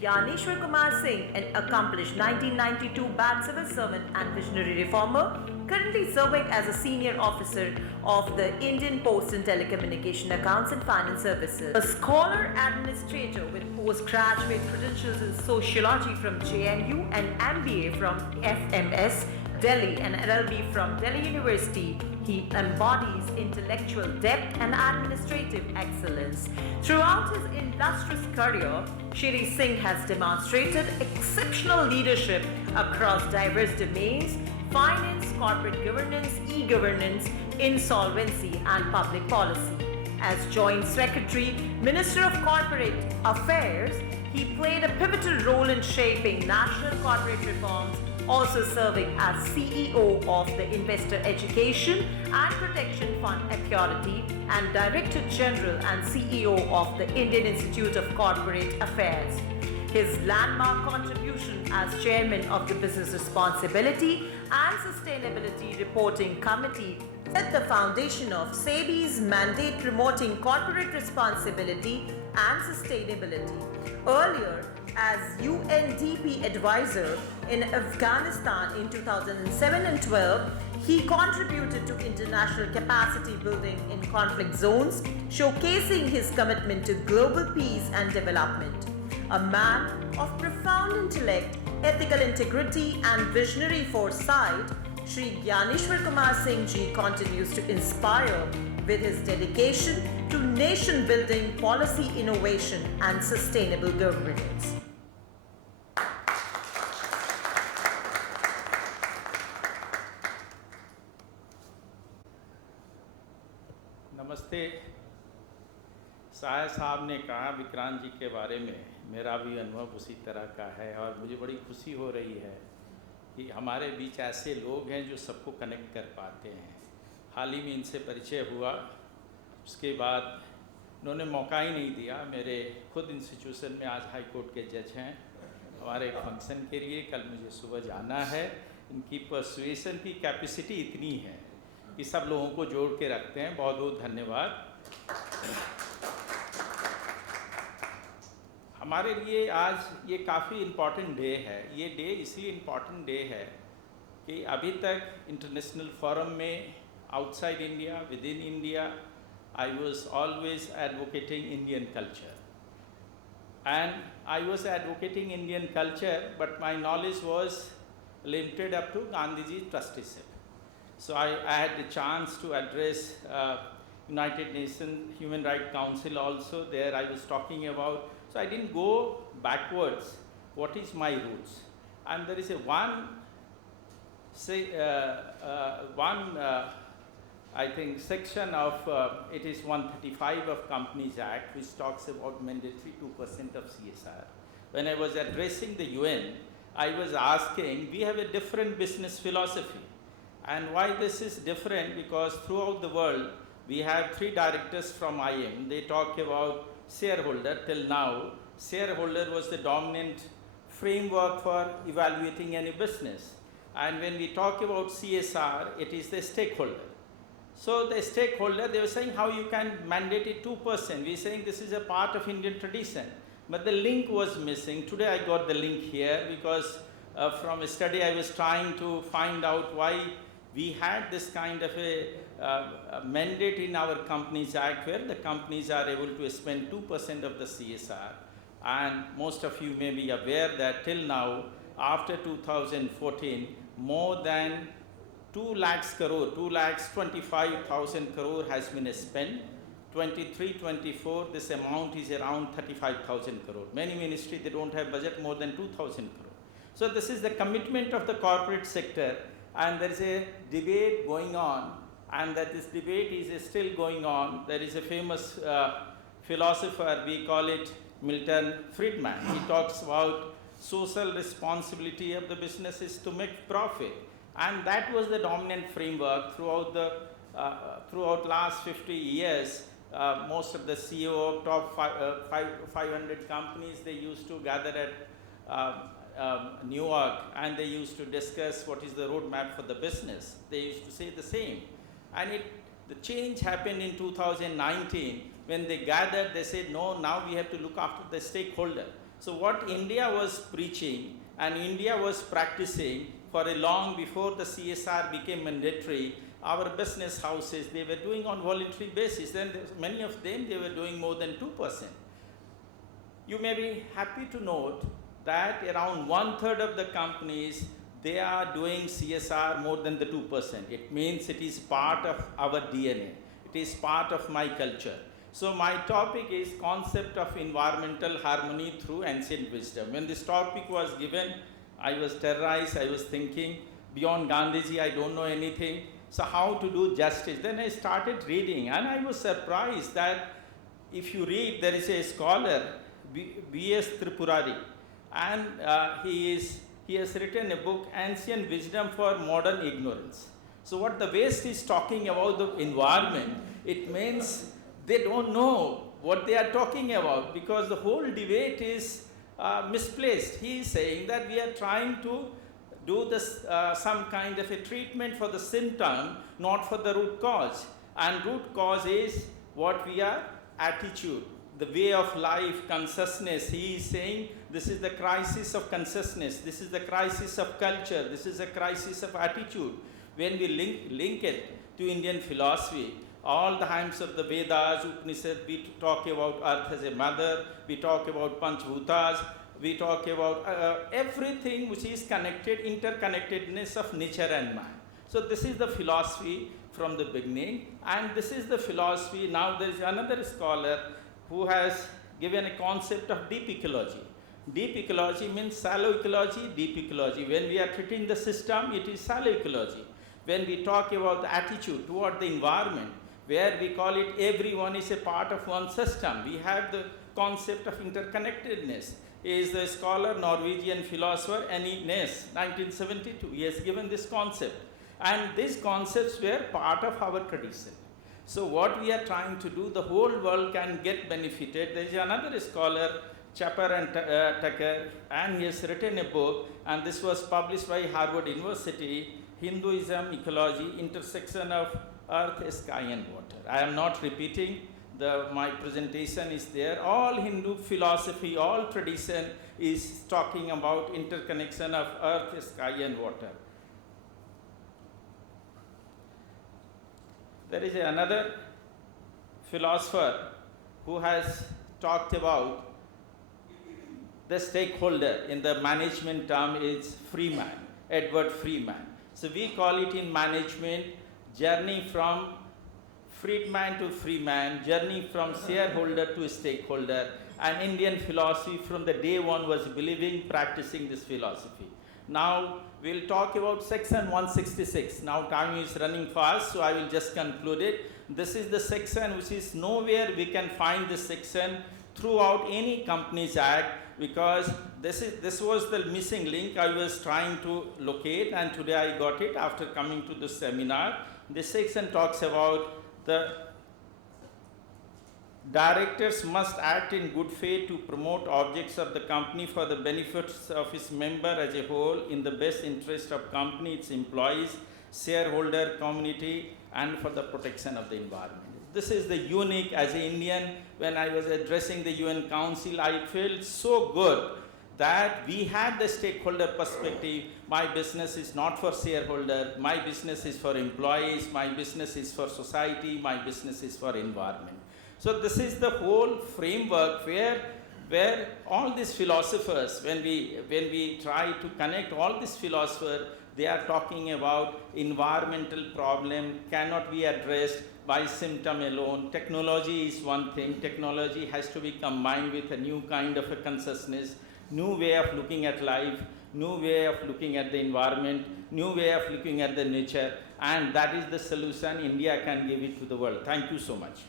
Gyaneshwar Kumar Singh, an accomplished 1992 bad civil servant and visionary reformer, currently serving as a senior officer of the Indian Post and Telecommunication Accounts and Finance Services. A scholar administrator with postgraduate credentials in sociology from JNU and MBA from FMS Delhi and LLB from Delhi University, he embodies intellectual depth and administrative excellence. Throughout his illustrious career, Shri Singh has demonstrated exceptional leadership across diverse domains: finance, corporate governance, e-governance, insolvency, and public policy. As Joint Secretary, Minister of Corporate Affairs, he played a pivotal role in shaping national corporate reforms, also serving as CEO of the Investor Education and Protection Fund Authority and Director General and CEO of the Indian Institute of Corporate Affairs. His landmark contribution as chairman of the Business Responsibility and Sustainability Reporting Committee set the foundation of SEBI's mandate promoting corporate responsibility and sustainability. Earlier, as UNDP advisor in Afghanistan in 2007 and 12, he contributed to international capacity building in conflict zones, showcasing his commitment to global peace and development. A man of profound intellect, ethical integrity, and visionary foresight, Shri Gyaneshwar Kumar Singh Ji continues to inspire with his dedication to nation-building, policy innovation, and sustainable governance. नमस्ते। साया साहब ने कहा विक्रांत जी के बारे में, मेरा भी अनुभव उसी तरह का है और मुझे बड़ी खुशी हो रही है कि हमारे बीच ऐसे लोग हैं जो सबको कनेक्ट कर पाते हैं। हाल ही में इनसे परिचय हुआ, उसके बाद उन्होंने मौका ही नहीं दिया। मेरे खुद इंस्टीट्यूशन में आज हाई कोर्ट के जज हैं, हमारे फंक्शन के लिए कल मुझे सुबह जाना है। इनकी पर्सुएशन की कैपेसिटी इतनी है कि सब लोगों को जोड़ के रखते हैं। बहुत बहुत धन्यवाद। हमारे लिए आज ये काफ़ी इम्पॉर्टेंट डे है। ये डे इसलिए इम्पॉर्टेंट डे है कि अभी तक इंटरनेशनल फोरम में outside India, with in India, I was always advocating Indian culture. And I was advocating Indian culture, but my knowledge was limited up to Gandhiji trusteeship. So I had the chance to address United Nations Human Rights Council also. There I was talking about. So I didn't go backwards. What is my roots? And there is a I think section of it is 135 of Companies Act, which talks about mandatory 2% of CSR. When I was addressing the UN, I was asking, we have a different business philosophy. And why this is different? Because throughout the world, we have 3 directors from IM. They talk about shareholder. Till now, shareholder was the dominant framework for evaluating any business. And when we talk about CSR, it is the stakeholder. So the stakeholder, they were saying how you can mandate it 2%. We are saying this is a part of Indian tradition. But the link was missing. Today I got the link here because from a study I was trying to find out why we had this kind of a mandate in our Companies Act where the companies are able to spend 2% of the CSR. And most of you may be aware that till now, after 2014, more than 2 lakhs crore, 2,25,000 crore has been spent. 23-24, this amount is around 35,000 crore. Many ministries, they don't have budget more than 2,000 crore. So this is the commitment of the corporate sector, and there is a debate going on, and that this debate is still going on. There is a famous philosopher, we call it Milton Friedman. He talks about social responsibility of the businesses to make profit. And that was the dominant framework throughout throughout last 50 years. Most of the CEO of top 500 companies, they used to gather at New York, and they used to discuss what is the roadmap for the business. They used to say the same. And the change happened in 2019 when they gathered. They said, no, now we have to look after the stakeholder. So what India was preaching and India was practicing for a long before the CSR became mandatory, our business houses, they were doing on voluntary basis. Then many of them, they were doing more than 2%. You may be happy to note that around 1/3 of the companies, they are doing CSR more than the 2%. It means it is part of our DNA. It is part of my culture. So my topic is concept of environmental harmony through ancient wisdom. When this topic was given, I was terrorized. I was thinking, beyond Gandhiji, I don't know anything. So how to do justice? Then I started reading, and I was surprised that if you read, there is a scholar, B.S. Tripurari, and he has written a book, Ancient Wisdom for Modern Ignorance. So what the West is talking about the environment, it means they don't know what they are talking about, because the whole debate is misplaced. He is saying that we are trying to do this, some kind of a treatment for the symptom, not for the root cause. And root cause is what we are, attitude, the way of life, consciousness. He is saying this is the crisis of consciousness, this is the crisis of culture, this is a crisis of attitude. When we link it to Indian philosophy, all the hymns of the Vedas, Upanishads, we talk about earth as a mother, we talk about Panchbhutas, we talk about everything which is connected, interconnectedness of nature and man. So this is the philosophy from the beginning, and this is the philosophy. Now there is another scholar who has given a concept of deep ecology. Deep ecology means shallow ecology, deep ecology. When we are treating the system, it is shallow ecology. When we talk about the attitude toward the environment, where we call it everyone is a part of one system, we have the concept of interconnectedness. Is the scholar, Norwegian philosopher Annie Ness, 1972. He has given this concept. And these concepts were part of our tradition. So what we are trying to do, the whole world can get benefited. There is another scholar, Chapper and Tucker, and he has written a book, and this was published by Harvard University, Hinduism, Ecology, Intersection of Earth, Sky and Water. I am not repeating. My presentation is there. All Hindu philosophy, all tradition is talking about interconnection of earth, sky and water. There is another philosopher who has talked about the stakeholder in the management term is Freeman, Edward Freeman. So we call it in management journey from freedman to freeman, journey from shareholder to stakeholder. And Indian philosophy from the day one was believing, practicing this philosophy. Now we'll talk about section 166. Now time is running fast, so I will just conclude it. This is the section which is nowhere we can find this section throughout any Companies Act, because this was the missing link I was trying to locate, and today I got it after coming to this seminar. This section talks about the directors must act in good faith to promote objects of the company for the benefits of its member as a whole, in the best interest of company, its employees, shareholder, community, and for the protection of the environment. This is the unique, as an Indian, when I was addressing the UN Council, I felt so good that we had the stakeholder perspective. My business is not for shareholder, my business is for employees, my business is for society, my business is for environment. So this is the whole framework where all these philosophers, when we try to connect all these philosophers, they are talking about environmental problem cannot be addressed by symptom alone. Technology is one thing. Technology has to be combined with a new kind of a consciousness, new way of looking at life, new way of looking at the environment, new way of looking at the nature, and that is the solution India can give it to the world. Thank you so much.